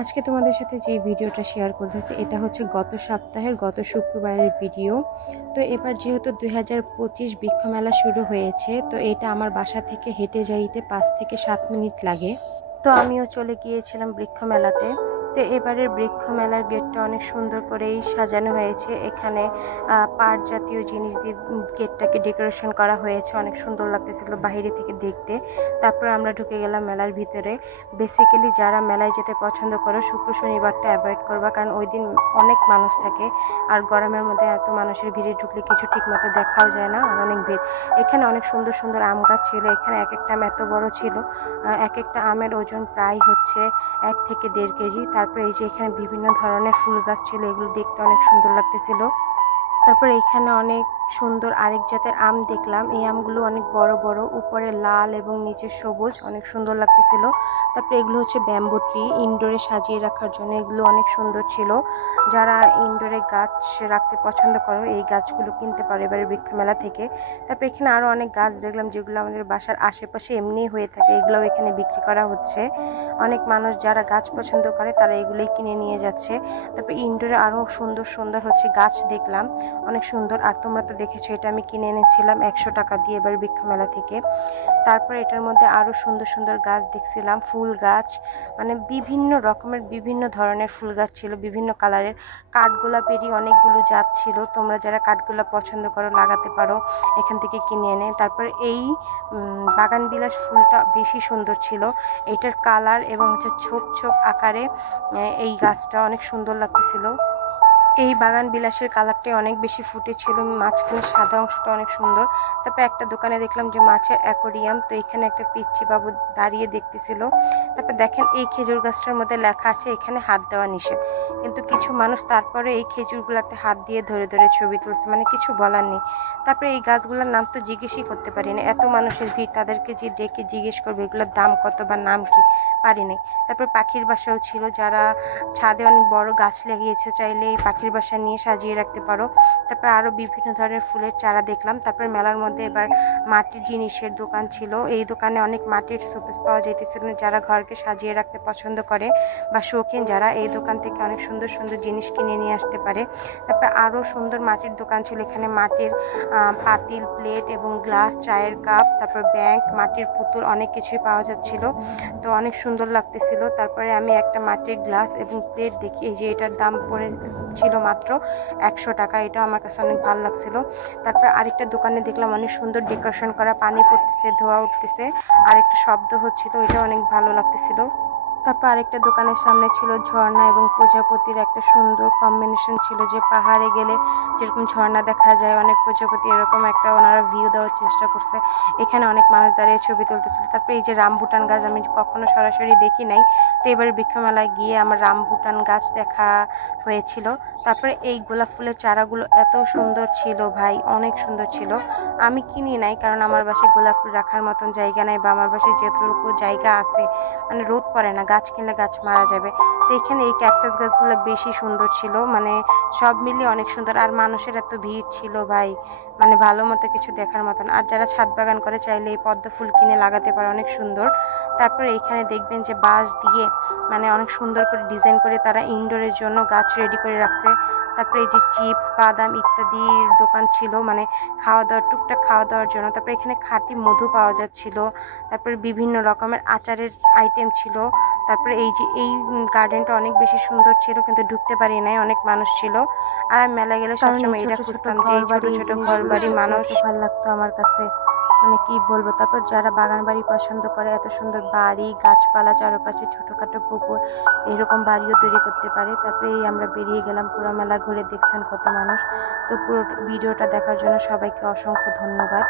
আজকে তোমাদের সাথে যে ভিডিওটা শেয়ার করতেছি এটা হচ্ছে গত সপ্তাহের গত শুক্রবারের ভিডিও। তো এবার যেহেতু 2025 বৃক্ষ মেলা শুরু হয়েছে, তো এটা আমার বাসা থেকে হেঁটে যাইতে 5 থেকে 7 মিনিট লাগে। তো আমিও চলে গিয়েছিলাম বৃক্ষ মেলাতে। তো এবারের বৃক্ষ মেলার গেটটা অনেক সুন্দর করেই সাজানো হয়েছে। এখানে পাট জাতীয় জিনিস দিয়ে গেটটাকে ডেকোরেশন করা হয়েছে, অনেক সুন্দর লাগতেছিল বাইরে থেকে দেখতে। তারপর আমরা ঢুকে গেলাম মেলার ভিতরে। বেসিক্যালি যারা মেলায় যেতে পছন্দ করো শুক্র শনিবারটা অ্যাভয়েড করবা, কারণ ওই দিন অনেক মানুষ থাকে। আর গরমের মধ্যে এত মানুষের ভিড়ে ঢুকলে কিছু ঠিক মতো দেখাও যায় না, আর অনেক ভিড়। এখানে অনেক সুন্দর সুন্দর আম গাছ ছিল। এখানে এক একটা আম এত বড় ছিল, এক একটা আমের ওজন প্রায় হচ্ছে 1 থেকে 1.5 কেজি। তারপরে এই যে এখানে বিভিন্ন ধরনের ফুল গাছ ছিল, এগুলো দেখতে অনেক সুন্দর লাগতেছিল। তারপর এখানে অনেক সুন্দর আরেক জাতের আম দেখলাম। এই আমগুলো অনেক বড় বড়, উপরে লাল এবং নিচে সবুজ, অনেক সুন্দর লাগতেছিল। তারপরে এগুলো হচ্ছে ব্যাম্বু ট্রি, ইনডোরে সাজিয়ে রাখার জন্য। এগুলো অনেক সুন্দর ছিল। যারা ইনডোরে গাছ রাখতে পছন্দ করো এই গাছগুলো কিনতে পারো এবারে বৃক্ষ মেলা থেকে। তারপর এখানে আরও অনেক গাছ দেখলাম যেগুলো আমাদের বাসার আশেপাশে এমনিই হয়ে থাকে, এগুলোও এখানে বিক্রি করা হচ্ছে। অনেক মানুষ যারা গাছ পছন্দ করে তারা এগুলোই কিনে নিয়ে যাচ্ছে। তারপর ইনডোরে আরও সুন্দর সুন্দর হচ্ছে গাছ দেখলাম, অনেক সুন্দর। আর তোমরা তো দেখেছো, এটা আমি কিনে এনেছিলাম 100 টাকা দিয়ে এবার বৃক্ষ মেলা থেকে। তারপর এটার মধ্যে আরও সুন্দর সুন্দর গাছ দেখছিলাম, ফুল গাছ, মানে বিভিন্ন রকমের বিভিন্ন ধরনের ফুল গাছ ছিল, বিভিন্ন কালারের। কাঠগোলাপেরই অনেকগুলো জাত ছিল। তোমরা যারা কাঠগোলাপ পছন্দ করো লাগাতে পারো এখান থেকে কিনে এনে। তারপর এই বাগান বিলাস ফুলটা বেশি সুন্দর ছিল। এটার কালার এবং হচ্ছে ছোপ ছোপ আকারে এই গাছটা অনেক সুন্দর লাগতেছিল। এই বাগান বিলাসের কালারটাই অনেক বেশি ফুটেছিল, মাঝখানে সাদা অংশটা অনেক সুন্দর। তারপর একটা দোকানে দেখলাম যে মাছের অ্যাকোরিয়াম, তো এখানে একটা পিচ্চি বাবু দাঁড়িয়ে দেখতেছিল। তারপর দেখেন এই খেজুর গাছটার মধ্যে লেখা আছে এখানে হাত দেওয়া নিষেধ, কিন্তু কিছু মানুষ তারপরে এই খেজুরগুলোতে হাত দিয়ে ধরে ধরে ছবি তুলছে, মানে কিছু বলার নেই। তারপরে এই গাছগুলোর নাম তো জিজ্ঞেসই করতে পারি না, এত মানুষের ভিড়, তাদেরকে যে ডেকে জিজ্ঞেস করবে এগুলোর দাম কত বা নাম কি, পারি নাই। তারপর পাখির বাসাও ছিল, যারা ছাদে অনেক বড় গাছ লাগিয়েছে চাইলে এই পাখির বাসা নিয়ে সাজিয়ে রাখতে পারো। তারপর আরও বিভিন্ন ধরনের ফুলের চারা দেখলাম। তারপর মেলার মধ্যে এবার মাটির জিনিসের দোকান ছিল। এই দোকানে অনেক মাটির শোপিস পাওয়া যাইতেছিল, যারা ঘরকে সাজিয়ে রাখতে পছন্দ করে বা শৌখিন যারা, এই দোকান থেকে অনেক সুন্দর সুন্দর জিনিস কিনে নিয়ে আসতে পারে। তারপর আরও সুন্দর মাটির দোকান ছিল, এখানে মাটির পাতিল, প্লেট এবং গ্লাস, চায়ের কাপ, তারপর ব্যাংক, মাটির পুতুল, অনেক কিছুই পাওয়া যাচ্ছিল। তো অনেক সুন্দর লাগতেছিল। তারপরে আমি একটা মাটির গ্লাস এবং প্লেট দেখি, এই যে এটার দাম ছিল মাত্র 100 টাকা। এটা আমার কাছে অনেক ভালো লাগছিল। তারপর আরেকটা দোকানে দেখলাম অনেক সুন্দর ডেকোরেশন করা, পানি পড়তেছে, ধোয়া উঠতেছে, আরেকটা শব্দ হচ্ছিল, এটা অনেক ভালো লাগতেছিল। তারপর আরেকটা দোকানের সামনে ছিল ঝর্ণা এবং প্রজাপতির একটা সুন্দর কম্বিনেশন ছিল, যে পাহাড়ে গেলে যেরকম ঝর্ণা দেখা যায়, অনেক প্রজাপতি, এরকম একটা ওনারা ভিউ দেওয়ার চেষ্টা করছে। এখানে অনেক মানুষ দাঁড়িয়ে ছবি তুলতেছিল। তারপরে এই যে রামবুটান গাছ আমি কখনো সরাসরি দেখি নাই, তো এবার বৃক্ষমেলায় গিয়ে আমার রামবুটান গাছ দেখা হয়েছিল। তারপরে এই গোলাপ ফুলের চারাগুলো এত সুন্দর ছিল ভাই, অনেক সুন্দর ছিল। আমি কিনি নাই, কারণ আমার বাসায় গোলাপ ফুল রাখার মতন জায়গা নাই, বা আমার বাসায় যেটুকু জায়গা আছে মানে রোদ পড়ে না, গাছ কিনলে গাছ মারা যাবে। তো এখানে এই ক্যাকটাস গাছগুলো বেশি সুন্দর ছিল, মানে সব মিলিয়ে অনেক সুন্দর। আর মানুষের এত ভিড় ছিল ভাই, মানে ভালো মতো কিছু দেখার মতন। আর যারা ছাদ বাগান করে চাইলে এই পদ্ম ফুল কিনে লাগাতে পারে, অনেক সুন্দর। তারপরে এইখানে দেখবেন যে বাঁশ দিয়ে মানে অনেক সুন্দর করে ডিজাইন করে তারা ইনডোরের জন্য গাছ রেডি করে রাখছে। তারপরে এই যে চিপস, বাদাম ইত্যাদির দোকান ছিল, মানে খাওয়া দাওয়ার, টুকটাক খাওয়া দাওয়ার জন্য। তারপরে এখানে খাঁটি মধু পাওয়া যাচ্ছিল। তারপরে বিভিন্ন রকমের আচারের আইটেম ছিল। তারপরে এই যে এই গার্ডেনটা অনেক বেশি সুন্দর ছিল, কিন্তু ঢুকতে পারি নাই, অনেক মানুষ ছিল। আর আমি মেলা গেলে সবসময় এটা খুঁজতাম যে এই ছোট ছোট ঘর বাড়ি, মানুষ ভালো লাগতো আমার কাছে, মানে কি বলবো। তারপর যারা বাগান বাড়ি পছন্দ করে, এত সুন্দর বাড়ি, গাছপালা, চারপাশে ছোটোখাটো পুকুর, এরকম বাড়িও তৈরি করতে পারে। তারপরে এই আমরা বেরিয়ে গেলাম, পুরো মেলা ঘুরে দেখছেন কত মানুষ। তো পুরো ভিডিওটা দেখার জন্য সবাইকে অসংখ্য ধন্যবাদ।